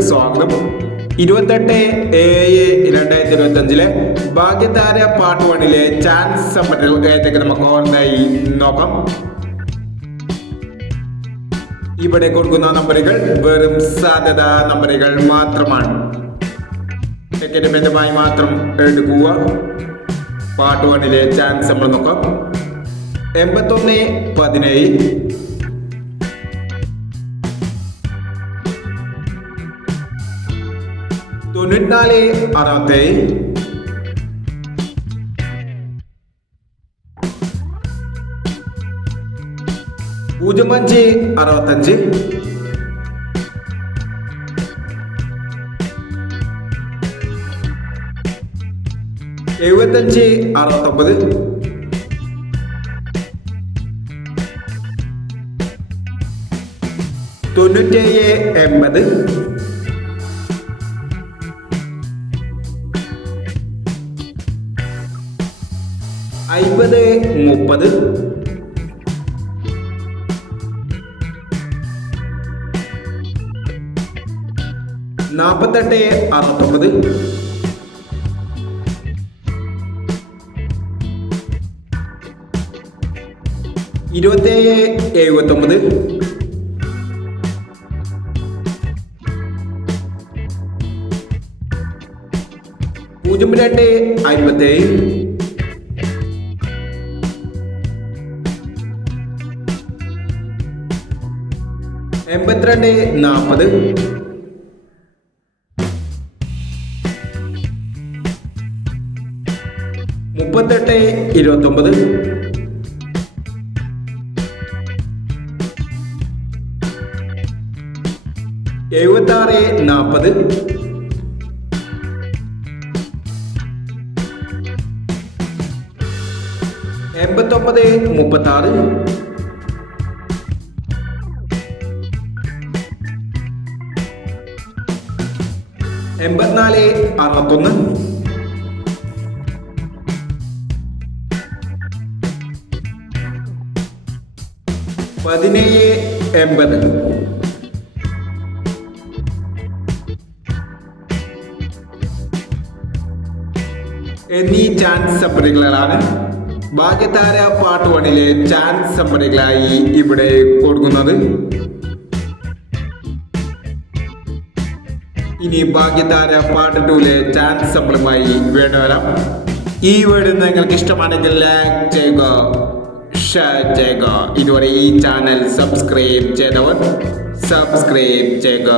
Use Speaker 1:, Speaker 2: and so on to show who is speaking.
Speaker 1: സ്വാഗതം. ഇരുപത്തെട്ട് ഏഴ് രണ്ടായിരത്തി ഇരുപത്തി അഞ്ചിലെ ഭാഗ്യതാര പാർട്ട് വണ്ണിലെ ചാൻസ് സംബന്ധിച്ച നമുക്ക് ഓർമ്മയായി നോക്കാം. ഇവിടെ കൊടുക്കുന്ന നമ്പറുകൾ വെറും സാധ്യത നമ്പറുകൾ മാത്രമാണ്. ബന്ധമായി മാത്രം എടുക്കുക. പാർട്ട് വണ്ണിലെ ചാൻസ് നമ്മൾ നോക്കാം. എൺപത്തൊന്ന് പതിനേഴ്. തൊണ്ണൂറ്റിനാല് അറുപത്തേഴ് പൂജ്യം അഞ്ച് അറുപത്തഞ്ച്. എഴുപത്തഞ്ച് അറുപത്തൊമ്പത്. തൊണ്ണൂറ്റേഴ് എൺപത്. അയ്പത് മുപ്പത്. നാൽപ്പത്തെട്ട് അറുപത്തൊമ്പത്. ഇരുപത്തേഴ് എഴുപത്തൊമ്പത്. പൂജ്യം രണ്ട് അൻപത്തേഴ് എൺപത്തിരണ്ട് നാൽപ്പത് മുപ്പത്തെട്ട് ഇരുപത്തൊമ്പത്. എഴുപത്തി ആറ് നാൽപ്പത് എൺപത്തൊമ്പത് മുപ്പത്തി എൺപത്തിനാല് അറുപത്തൊന്ന്. പതിനേഴ് എൺപത്. എന്നീ ചാൻസ് സപ്പറികളാണ് ഭാഗ്യതാര പാട്ട് വണ്ണിലെ ചാൻസ് സപ്പറികളായി ഇവിടെ കൊടുക്കുന്നത് ഇനി ഭാഗ്യതാര പാർട്ട് ടൂലെ ചാൻസ് സമ്പളുമായി വേണ്ട വരാം. ഈ വീഡിയോ നിങ്ങൾക്ക് ഇഷ്ടമാണെങ്കിൽ ലൈക്ക് ചെയ്യുക ഷെയർ ചെയ്യുക. ഇതുവരെ ഈ ചാനൽ സബ്സ്ക്രൈബ് ചെയ്തവർ സബ്സ്ക്രൈബ് ചെയ്യുക.